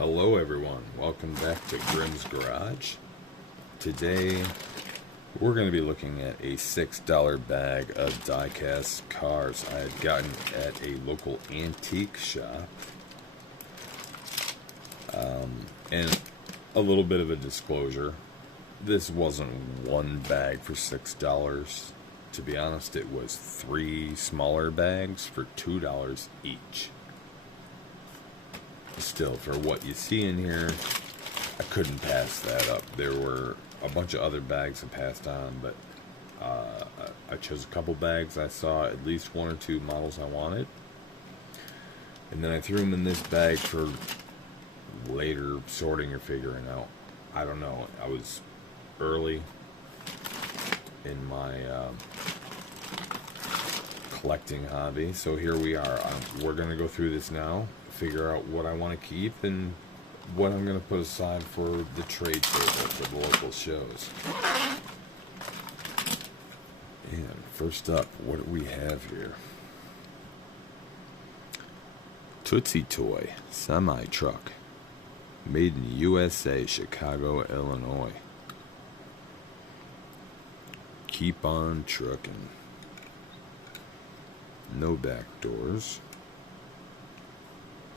Hello everyone, welcome back to Grimm's Garage. Today we're going to be looking at a $6 bag of diecast cars I had gotten at a local antique shop. And a little bit of a disclosure, this wasn't one bag for $6. To be honest, it was 3 smaller bags for $2 each. Still, for what you see in here, I couldn't pass that up. There were a bunch of other bags I passed on, but I chose a couple bags. I saw at least 1 or 2 models I wanted, and then I threw them in this bag for later sorting or figuring out. I don't know. I was early in my collecting hobby, so here we are. We're going to go through this now, figure out what I want to keep and what I'm going to put aside for the trade table for the local shows. And first up, what do we have here? Tootsie Toy semi-truck, made in USA, Chicago, Illinois. Keep on trucking. No back doors.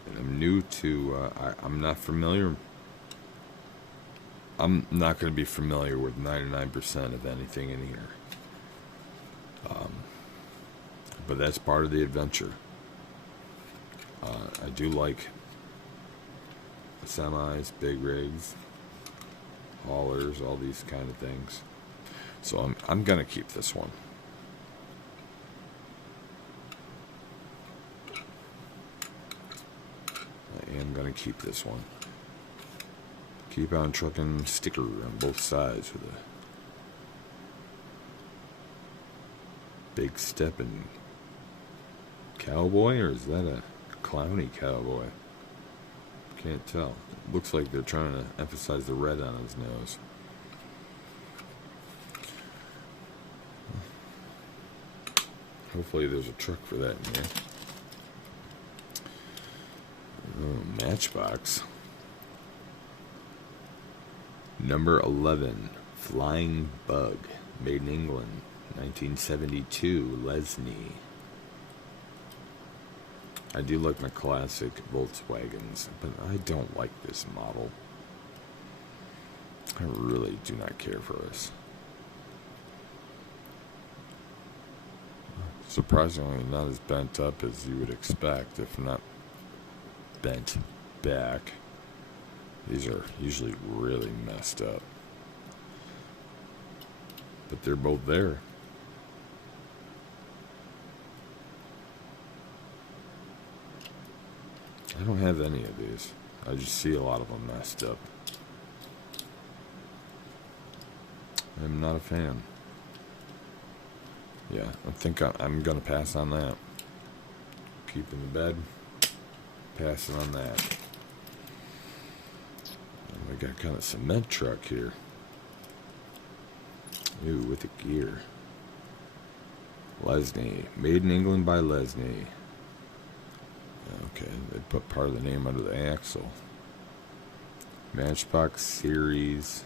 And I'm new to, I'm not familiar. I'm not going to be familiar with 99% of anything in here. But that's part of the adventure. I do like semis, big rigs, haulers, all these kind of things. So I'm going to keep this one. I am going to keep this one. Keep on trucking sticker on both sides with a big stepping cowboy, or is that a clowny cowboy? Can't tell. It looks like they're trying to emphasize the red on his nose. Hopefully there's a truck for that in here. Oh, Matchbox. Number 11, Flying Bug, made in England, 1972, Lesney. I do like my classic Volkswagens, but I don't like this model. I really do not care for this. Surprisingly, not as bent up as you would expect, if not bent back. These are usually really messed up, but they're both there. I don't have any of these. I just see a lot of them messed up. I'm not a fan. Yeah, I think I'm gonna pass on that. Keep in the bed. Passing on that. We got kind of cement truck here. Ooh, with the gear. Lesney, made in England by Lesney. Okay, they put part of the name under the axle. Matchbox series.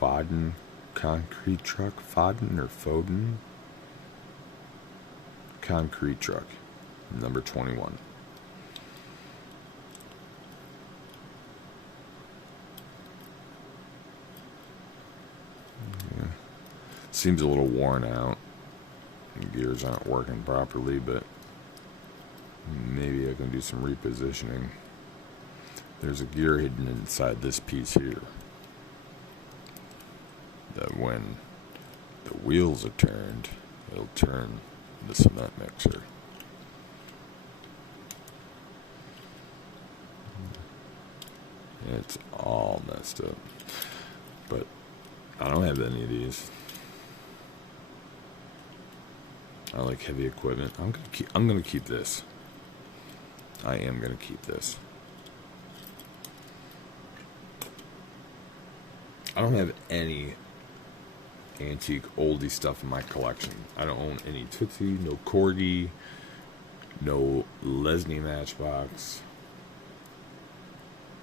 Foden concrete truck. Foden or Foden? Concrete truck. Number 21. Yeah. Seems a little worn out. The gears aren't working properly, but maybe I can do some repositioning. There's a gear hidden inside this piece here, that when the wheels are turned, it'll turn the cement mixer. It's all messed up, but I don't have any of these. I like heavy equipment. I'm gonna keep this. I am gonna keep this. I don't have any antique oldie stuff in my collection. I don't own any Tootsie, no Corgi, No Lesney Matchbox.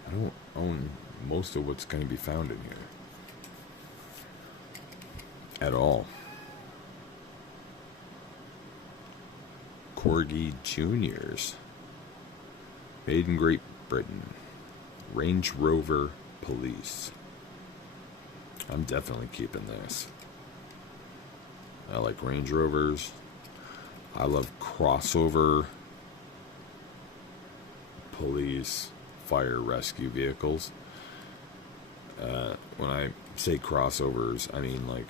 I don't own most of what's going to be found in here. At all. Corgi Juniors. Made in Great Britain. Range Rover Police. I'm definitely keeping this. I like Range Rovers. I love crossover police fire rescue vehicles. When I say crossovers, I mean like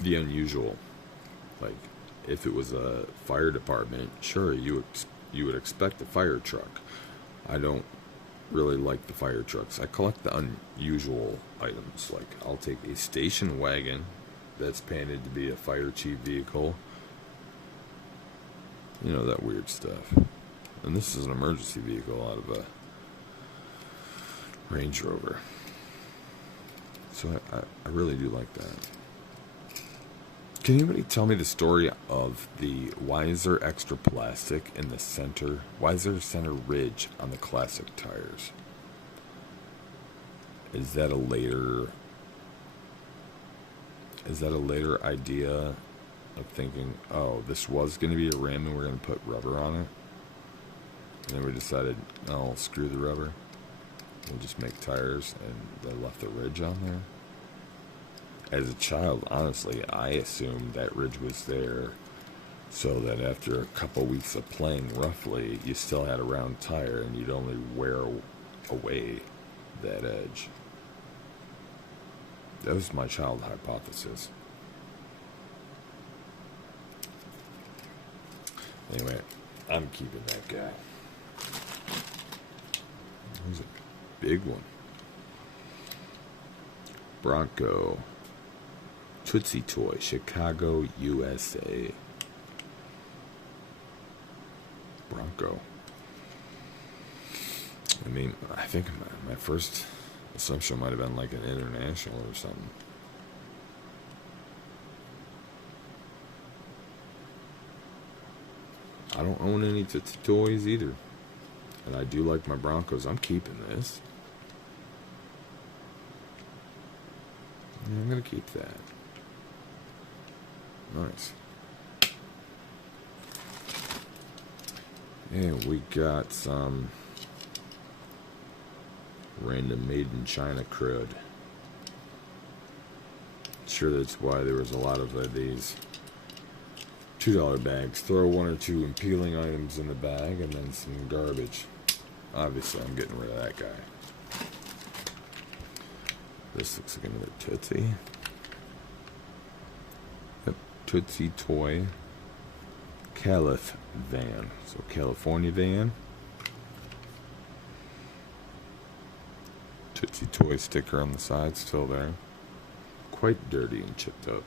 the unusual. Like if it was a fire department, sure you would expect a fire truck. I don't really like the fire trucks. I collect the unusual items. Like I'll take a station wagon that's painted to be a fire chief vehicle. You know, that weird stuff. And this is an emergency vehicle out of a Range Rover. So I really do like that. Can anybody tell me the story of the Weiser extra plastic in the center, Weiser center ridge on the classic tires? Is that a later idea of thinking, oh, this was going to be a rim and we're going to put rubber on it? And then we decided, oh, screw the rubber. We'll just make tires, and they left the ridge on there. As a child, honestly, I assumed that ridge was there so that after a couple weeks of playing roughly, you still had a round tire and you'd only wear away that edge. That was my child hypothesis. Anyway, I'm keeping that guy. He's a big one. Bronco. Tootsie Toy, Chicago, USA. Bronco. I mean, I think my first assumption might have been like an international or something. I don't own any Tootsie Toys either. And I do like my Broncos. I'm keeping this. Yeah, I'm going to keep that. Nice. And we got some random made in China crud. Sure, that's why there was a lot of these $2 bags. Throw one or two appealing items in the bag and then some garbage. Obviously, I'm getting rid of that guy. This looks like another Tootsie. Yep, Tootsie Toy. Calif van. So, California van. Tootsie Toy sticker on the side, still there. Quite dirty and chipped up.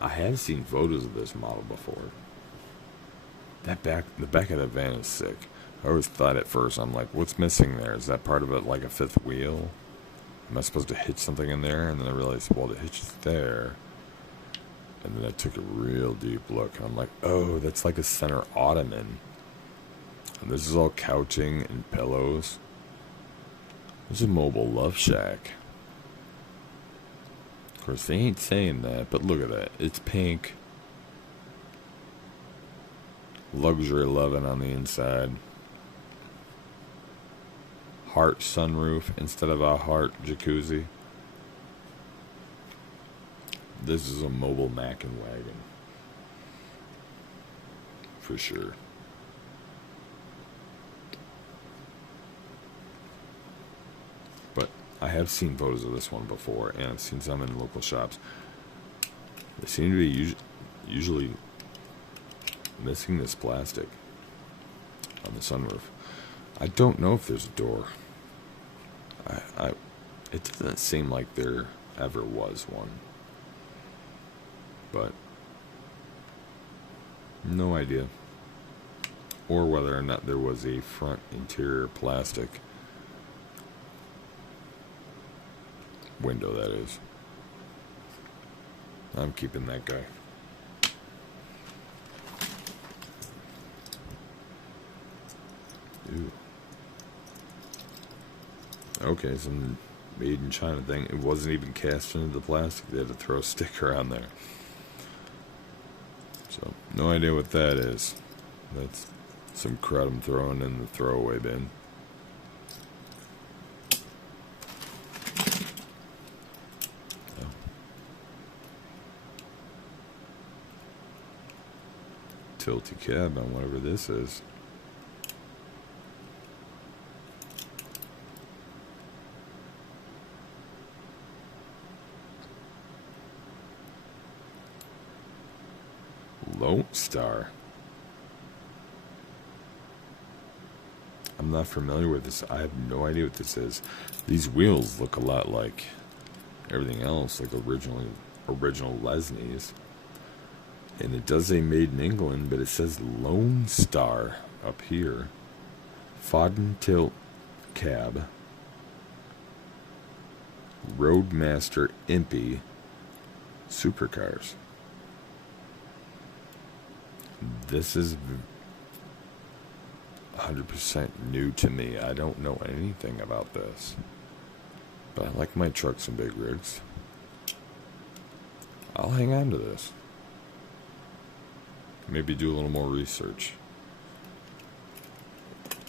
I have seen photos of this model before. The back of the van is sick. I always thought at first, I'm like, what's missing there? Is that part of it like a fifth wheel? Am I supposed to hitch something in there? And then I realized, well, the hitch is there. And then I took a real deep look, and I'm like, oh, that's like a center ottoman. And this is all couching and pillows. This is a mobile love shack. Of course, they ain't saying that, but look at that. It's pink. Luxury loving on the inside. Heart sunroof instead of a heart jacuzzi. This is a mobile Mac and wagon. For sure. But I have seen photos of this one before, and I've seen some in local shops. They seem to be usually missing this plastic on the sunroof. I don't know if there's a door. It doesn't seem like there ever was one. But no idea. Or whether or not there was a front interior plastic window, that is. I'm keeping that guy. Okay, some made in China thing. It wasn't even cast into the plastic. They had to throw a sticker on there. So, no idea what that is. That's some crud I'm throwing in the throwaway bin. Oh. Tilty cab on whatever this is. Lone Star. I'm not familiar with this. I have no idea what this is. These wheels look a lot like everything else, like original Lesney's. And it does say made in England, but it says Lone Star up here. Fodden Tilt Cab. Roadmaster Impy Supercars. This is 100% new to me. I don't know anything about this. But I like my trucks and big rigs. I'll hang on to this. Maybe do a little more research.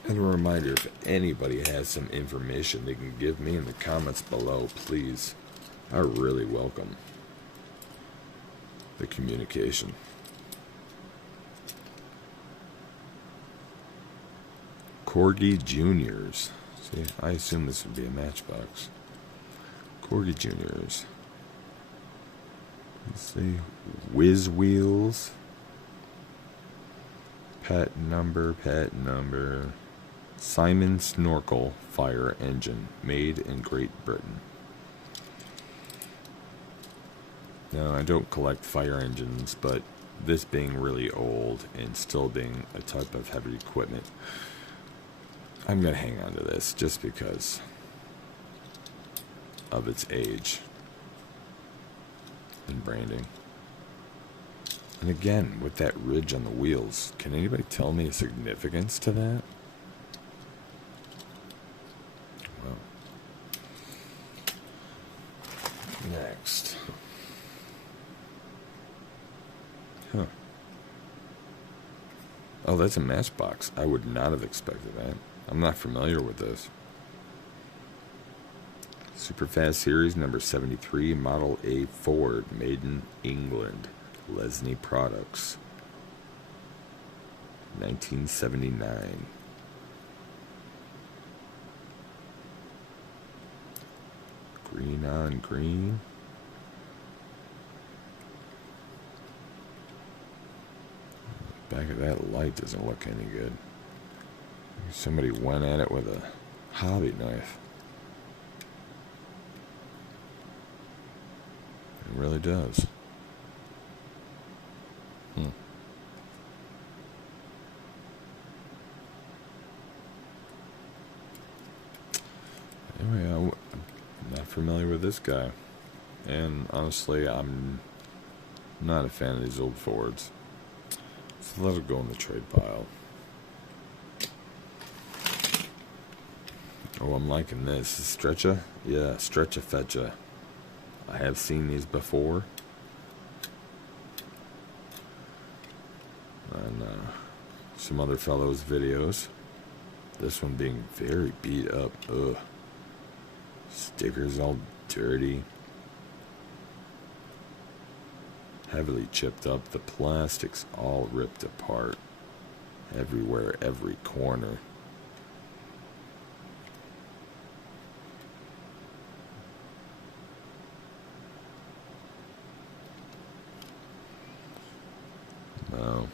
And a reminder, if anybody has some information they can give me in the comments below, please. I really welcome the communication. Corgi Juniors. See, I assume this would be a Matchbox. Corgi Juniors. Let's see. Whiz Wheels. Pet number. Simon Snorkel Fire Engine. Made in Great Britain. Now, I don't collect fire engines, but this being really old and still being a type of heavy equipment, I'm going to hang on to this just because of its age and branding. And again, with that ridge on the wheels, can anybody tell me a significance to that? Well, next. Huh. Oh, that's a Matchbox. I would not have expected that. I'm not familiar with this. Superfast Series number 73, Model A Ford, made in England. Lesney Products. 1979. Green on green. Back of that light doesn't look any good. Somebody went at it with a hobby knife. It really does. Anyway, I'm not familiar with this guy. And honestly, I'm not a fan of these old Fords. So let it go in the trade pile. Oh, I'm liking this. Stretcha? Yeah, Stretcha Fetcha. I have seen these before. And some other fellows' videos. This one being very beat up. Ugh. Stickers all dirty. Heavily chipped up. The plastic's all ripped apart. Everywhere, every corner. No.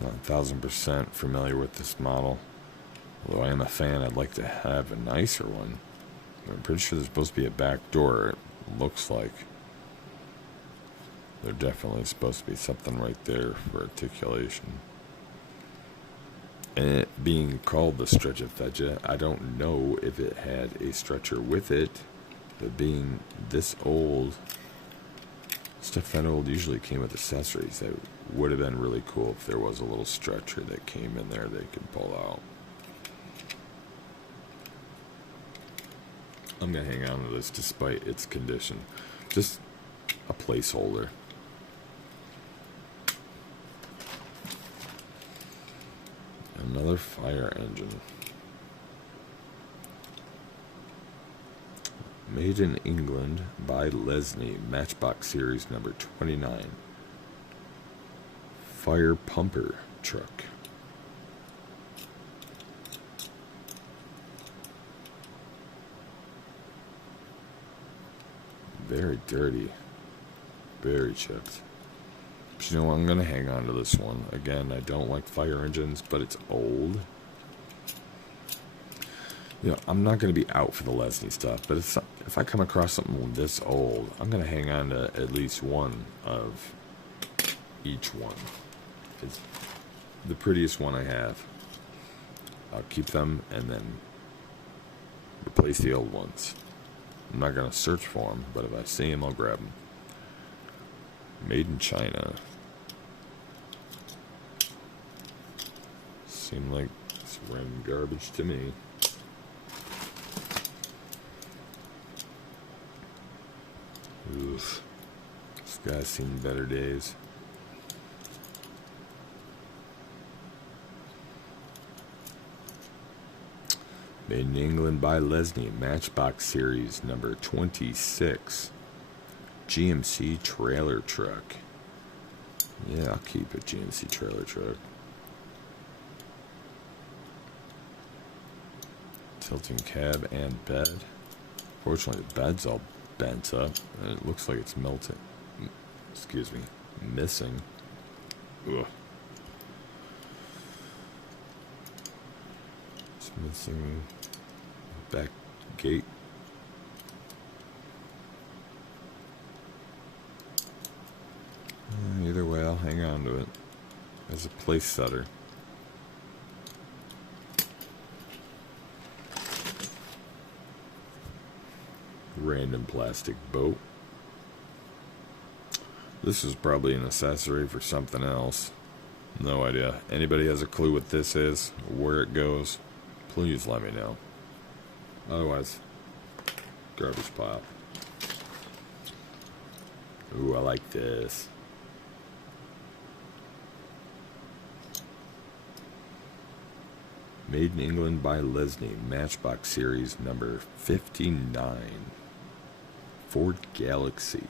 Not 1,000% familiar with this model. Although I am a fan, I'd like to have a nicer one. I'm pretty sure there's supposed to be a back door, it looks like. There's definitely supposed to be something right there for articulation. And it being called the Stretcha Fetcha, I don't know if it had a stretcher with it. But being this old, stuff that old usually came with accessories. That would have been really cool if there was a little stretcher that came in there they could pull out. I'm going to hang on to this despite its condition. Just a placeholder. Another fire engine. Made in England by Lesney, Matchbox series number 29. Fire pumper truck. Very dirty. Very chipped. But you know what? I'm going to hang on to this one. Again, I don't like fire engines, but it's old. You know, I'm not going to be out for the Lesney stuff, but if I come across something this old, I'm going to hang on to at least one of each one. It's the prettiest one I have. I'll keep them and then replace the old ones. I'm not going to search for them, but if I see them, I'll grab them. Made in China. Seemed like it's random garbage to me. Oof. This guy's seen better days. Made in England by Lesney, Matchbox series number 26. GMC trailer truck. Yeah, I'll keep it. GMC trailer truck. Tilting cab and bed. Fortunately, the bed's all bent up, and it looks like it's melted. Excuse me, missing. Ugh. It's missing back gate. Either way, I'll hang on to it as a place setter. Random plastic boat. This is probably an accessory for something else. No idea. Anybody has a clue what this is, where it goes, please let me know. Otherwise, garbage pile. Ooh, I like this. Made in England by Lesney, Matchbox series number 59. Ford Galaxy.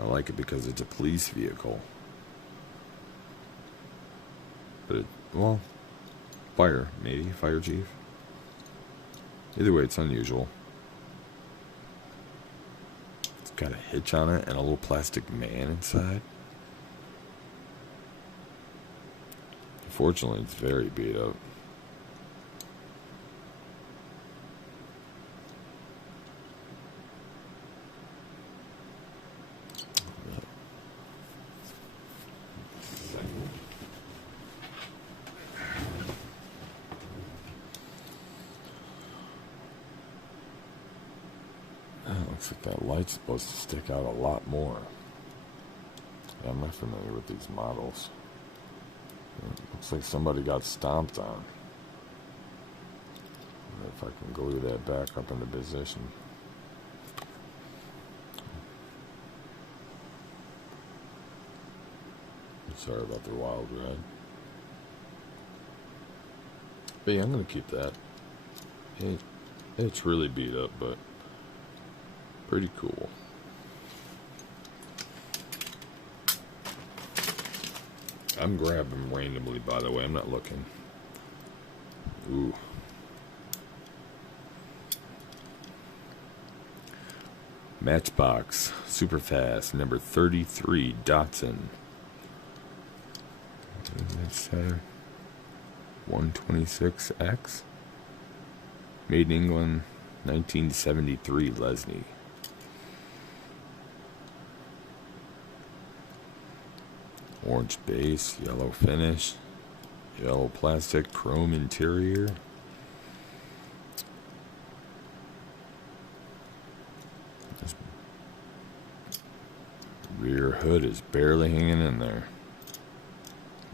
I like it because it's a police vehicle. But it, well, fire, maybe, fire chief. Either way, it's unusual. It's got a hitch on it and a little plastic man inside. Unfortunately, it's very beat up. Looks like that light's supposed to stick out a lot more. Yeah, I'm not familiar with these models. It looks like somebody got stomped on. If I can glue that back up into position. Sorry about the wild ride. But yeah, I'm going to keep that. It's really beat up, but pretty cool. I'm grabbing randomly, by the way. I'm not looking. Ooh. Matchbox super fast number 33 Datsun. That's 126X. Made in England, 1973 Lesney. Orange base, yellow finish, yellow plastic, chrome interior. This rear hood is barely hanging in there,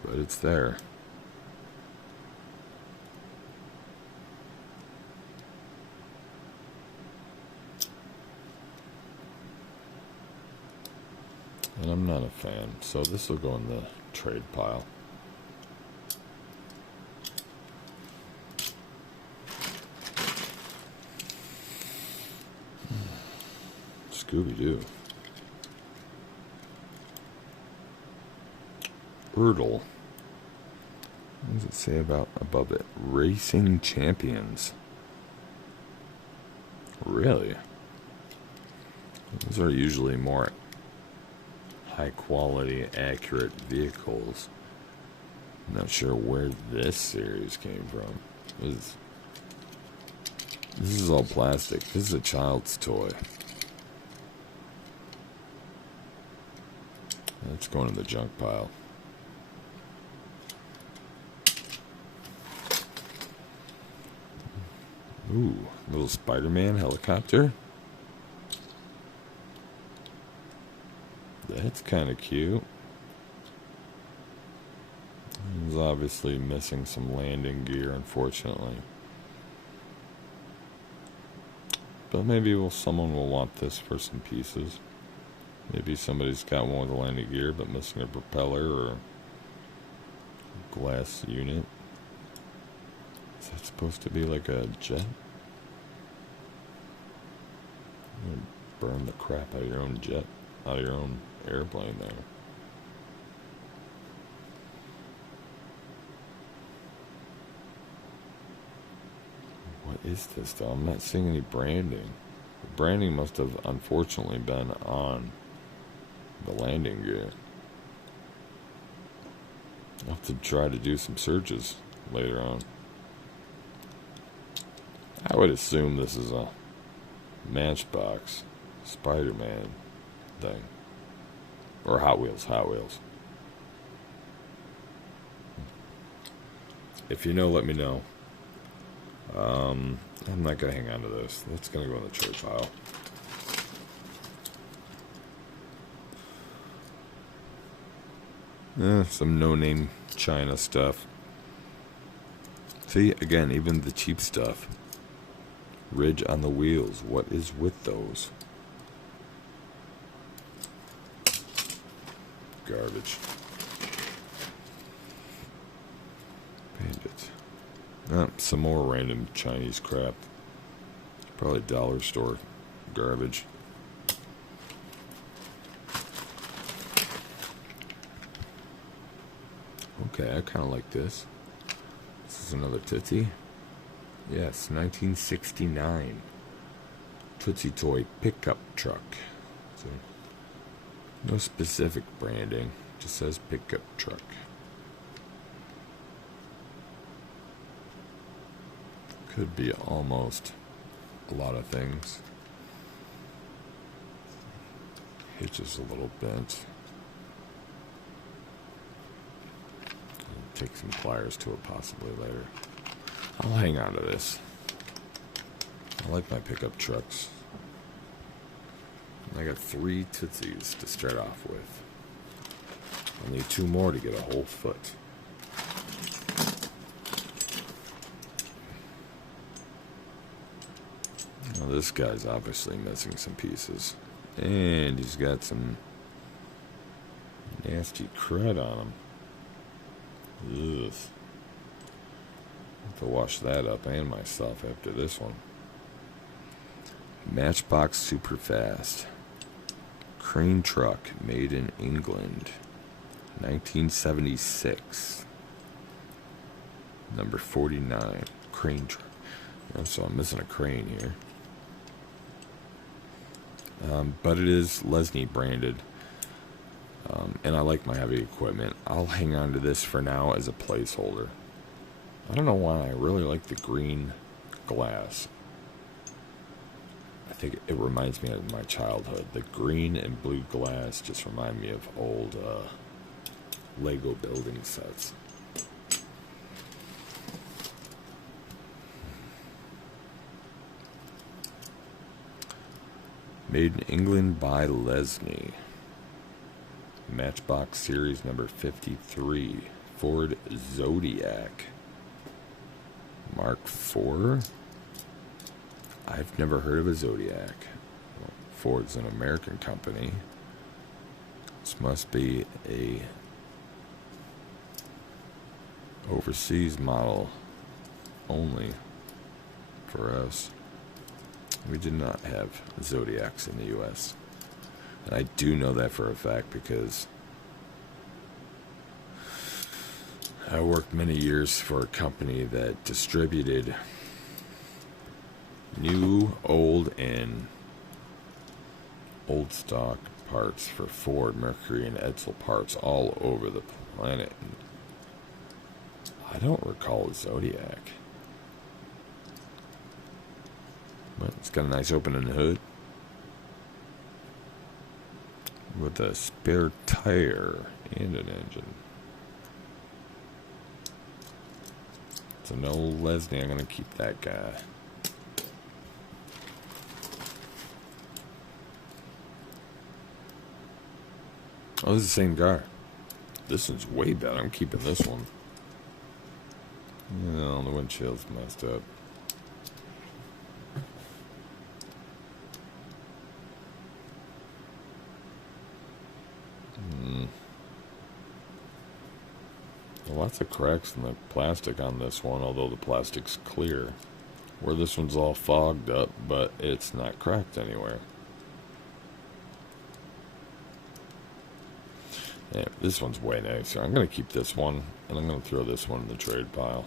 but it's there. And I'm not a fan, so this will go in the trade pile. Scooby-Doo. Erdl. What does it say about above it? Racing Champions. Really? Those are usually more high quality, accurate vehicles. I'm not sure where this series came from. This is all plastic. This is a child's toy. It's going in the junk pile. Ooh, little Spider-Man helicopter. That's kind of cute. He's obviously missing some landing gear, unfortunately. But maybe someone will want this for some pieces. Maybe somebody's got one with a landing gear but missing a propeller or a glass unit. Is that supposed to be like a jet? You're gonna burn the crap out of your own jet, out of your own airplane there. What is this though? I'm not seeing any branding. The branding must have unfortunately been on the landing gear. I'll have to try to do some searches later on. I would assume this is a Matchbox Spider-Man thing. Or Hot Wheels. If you know, let me know. I'm not going to hang on to this. That's going to go in the trade pile. Some no-name China stuff. See, again, even the cheap stuff. Ridge on the wheels. What is with those? Garbage. Bandit. Some more random Chinese crap. Probably dollar store garbage. Okay, I kind of like this. This is another Tootsie. Yes, 1969 Tootsie Toy pickup truck. So, no specific branding, just says pickup truck. Could be almost a lot of things. Hitch is a little bent. Take some pliers to it possibly later. I'll hang on to this. I like my pickup trucks. I got 3 Tootsies to start off with. I need 2 more to get a whole foot. Now this guy's obviously missing some pieces. And he's got some nasty crud on him. Ugh. Have to wash that up and myself after this one. Matchbox Super Fast. Crane truck made in England. 1976. Number 49. Crane truck. So I'm missing a crane here. But it is Lesney branded. And I like my heavy equipment. I'll hang on to this for now as a placeholder. I don't know why I really like the green glass. I think it reminds me of my childhood. The green and blue glass just remind me of old Lego building sets. Made in England by Lesney. Matchbox Series number 53. Ford Zodiac. Mark IV? I've never heard of a Zodiac. Well, Ford's an American company. This must be a overseas model only for us. We did not have Zodiacs in the US. And I do know that for a fact because I worked many years for a company that distributed new, old, and old stock parts for Ford, Mercury, and Edsel parts all over the planet. And I don't recall a Zodiac. But it's got a nice opening hood with a spare tire and an engine. It's an old Lesney. I'm going to keep that guy. Oh, this is the same car. This one's way better. I'm keeping this one. No, the windshield's messed up. Lots of cracks in the plastic on this one, although the plastic's clear. Where this one's all fogged up, but it's not cracked anywhere. Yeah, this one's way nicer. I'm going to keep this one, and I'm going to throw this one in the trade pile.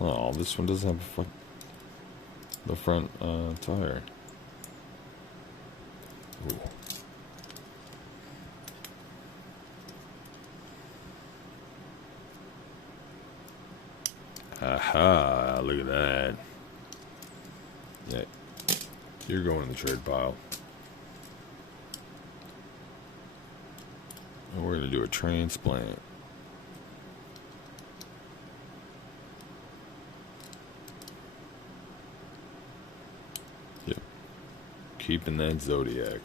Oh, this one doesn't have the front tire. Ooh. Aha, look at that. Yeah, you're going in the trade pile. And we're going to do a transplant. Yep. Keeping that Zodiac.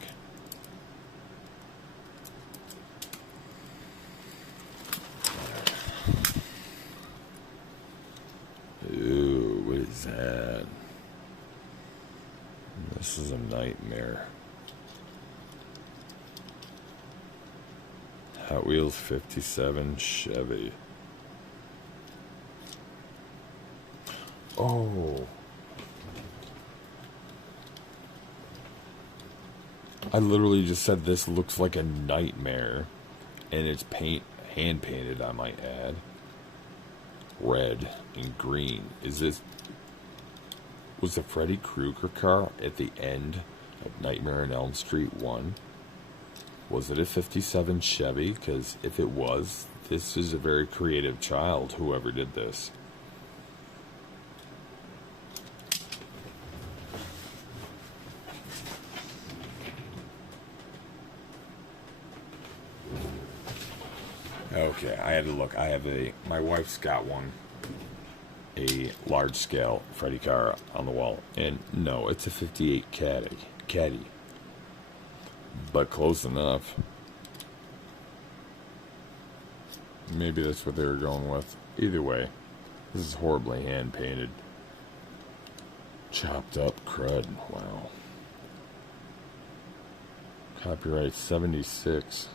Ooh, what is that? This is a nightmare. Hot Wheels 57 Chevy. Oh. I literally just said this looks like a nightmare. And it's hand painted, I might add. Red and green. Is this... Was the Freddy Krueger car at the end of Nightmare on Elm Street 1? Was it a 57 Chevy? Because if it was, this is a very creative child, whoever did this. Okay, I had to look. My wife's got one. A large scale Freddy car on the wall. And no, it's a 58 Caddy. But close enough. Maybe that's what they were going with. Either way, this is horribly hand painted. Chopped up crud. Wow. Copyright 76.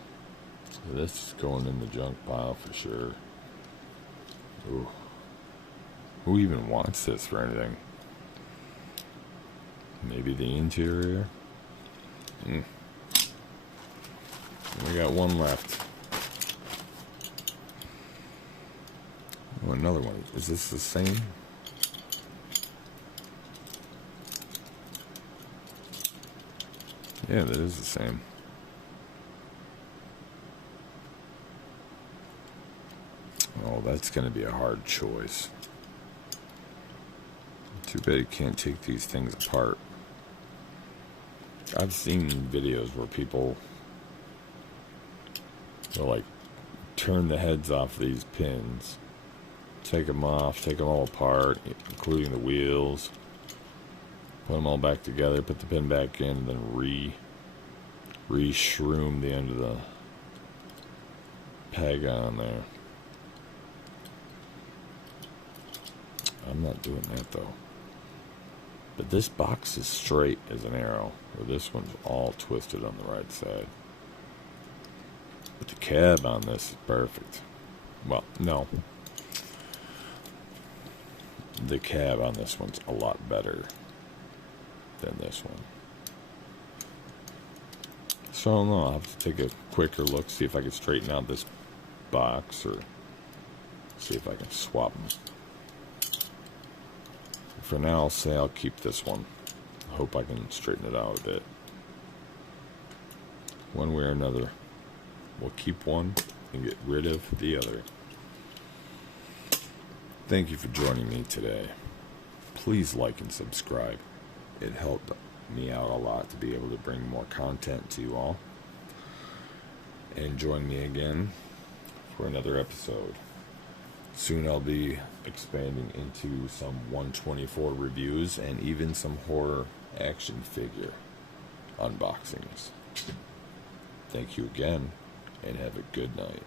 So this is going in the junk pile for sure. Ooh. Who even wants this for anything? Maybe the interior? We got one left. Oh, another one. Is this the same? Yeah, that is the same. Oh, that's going to be a hard choice. Too bad you can't take these things apart. I've seen videos where people will like turn the heads off these pins, take them off, take them all apart, including the wheels, put them all back together, put the pin back in, and then re-shroom the end of the peg on there. I'm not doing that though. But this box is straight as an arrow, where this one's all twisted on the right side. But the cab on this is perfect. Well, no. The cab on this one's a lot better than this one. So I don't know, I'll have to take a quicker look, see if I can straighten out this box, or see if I can swap them. For now, I'll say I'll keep this one. I hope I can straighten it out a bit. One way or another, we'll keep one and get rid of the other. Thank you for joining me today. Please like and subscribe. It helped me out a lot to be able to bring more content to you all. And join me again for another episode. Soon I'll be expanding into some 124 reviews and even some horror action figure unboxings. Thank you again, and have a good night.